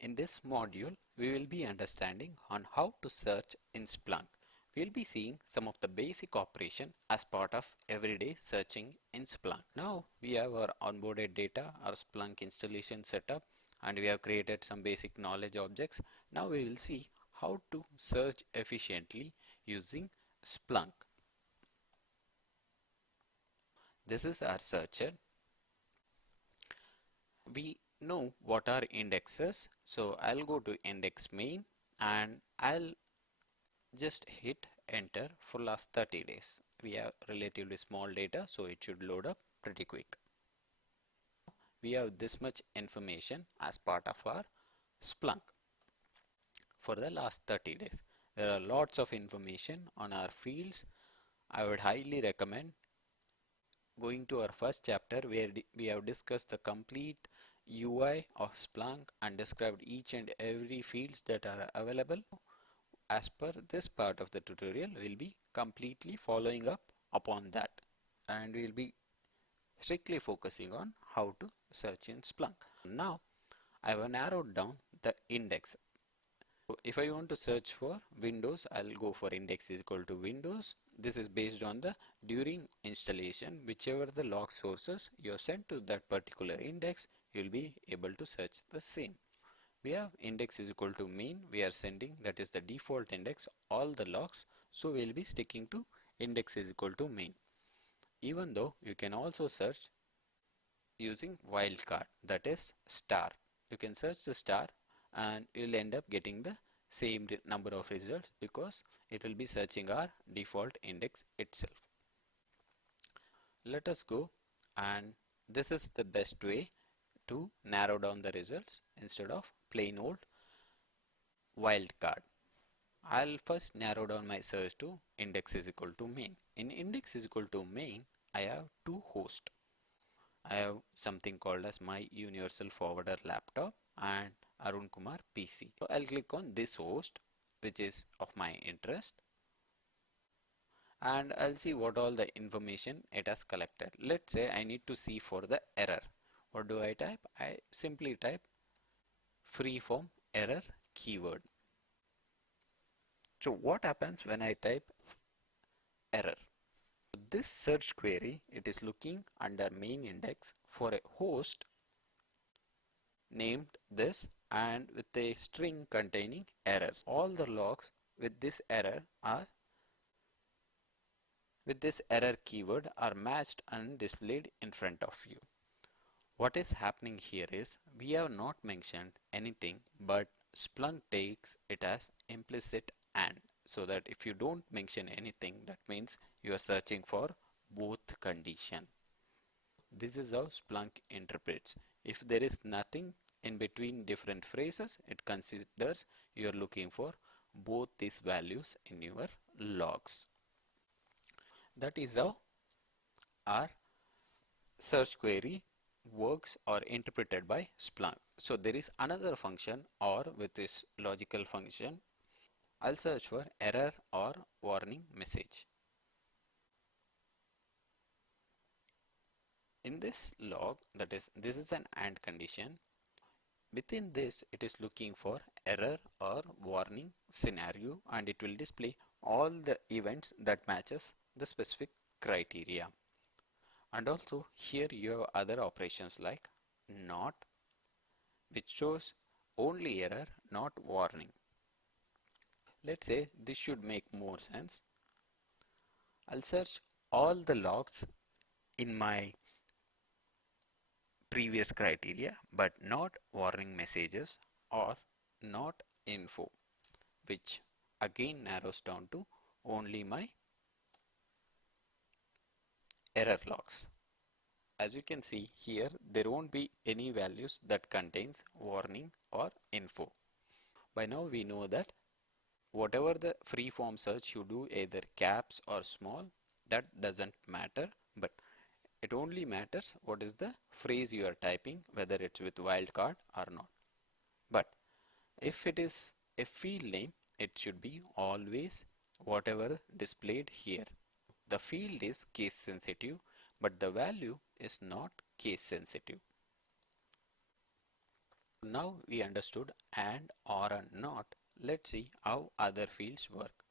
In this module, we will be understanding on how to search in Splunk. We'll be seeing some of the basic operation as part of everyday searching in Splunk. Now we have our onboarded data, our Splunk installation setup, and we have created some basic knowledge objects. Now we will see how to search efficiently using Splunk. This is our searcher. We know what are indexes, so I'll go to index main and I'll just hit enter for last 30 days. We have relatively small data, so it should load up pretty quick. We have this much information as part of our Splunk for the last 30 days. There are lots of information on our fields. I would highly recommend going to our first chapter where we have discussed the complete UI of Splunk and described each and every fields that are available. As per this part of the tutorial, we'll be completely following up upon that, and we'll be strictly focusing on how to search in Splunk. Now I have narrowed down the index. So if I want to search for Windows, I'll go for index is equal to Windows. This is based on the during installation, whichever the log sources you have sent to that particular index, you'll be able to search the same. We have index is equal to main, we are sending, that is the default index, all the logs, so we'll be sticking to index is equal to main. Even though you can also search using wildcard, that is star. You can search the star and you'll end up getting the same number of results because it will be searching our default index itself. Let us go, and this is the best way to narrow down the results instead of plain old wildcard. I'll first narrow down my search to index is equal to main. In index is equal to main, I have two hosts. I have something called as my universal forwarder laptop and Arun Kumar PC. So I'll click on this host, which is of my interest, and I'll see what all the information it has collected. Let's say I need to see for the error. What do I type? I simply type freeform error keyword. So what happens when I type error? This search query, it is looking under main index for a host named this and with a string containing errors. All the logs with this error keyword are matched and displayed in front of you. What is happening here is we have not mentioned anything, but Splunk takes it as implicit AND, so that if you don't mention anything, that means you are searching for both condition. This is how Splunk interprets. If there is nothing in between different phrases, it considers you are looking for both these values in your logs. That is how our search query works or interpreted by Splunk. So there is another function or with this logical function. I'll search for error or warning message. In this log, that is, this is an AND condition. Within this, it is looking for error or warning scenario, and it will display all the events that matches the specific criteria. And also here you have other operations like not, which shows only error, not warning. Let's say this should make more sense. I'll search all the logs in my previous criteria, but not warning messages or not info, which again narrows down to only my error logs. As you can see here, there won't be any values that contains warning or info. By now we know that whatever the free form search you do, either caps or small, that doesn't matter, but it only matters what is the phrase you are typing, whether it's with wildcard or not. But if it is a field name, it should be always whatever displayed here. The field is case sensitive, but the value is not case sensitive. Now we understood and or and not. Let's see how other fields work.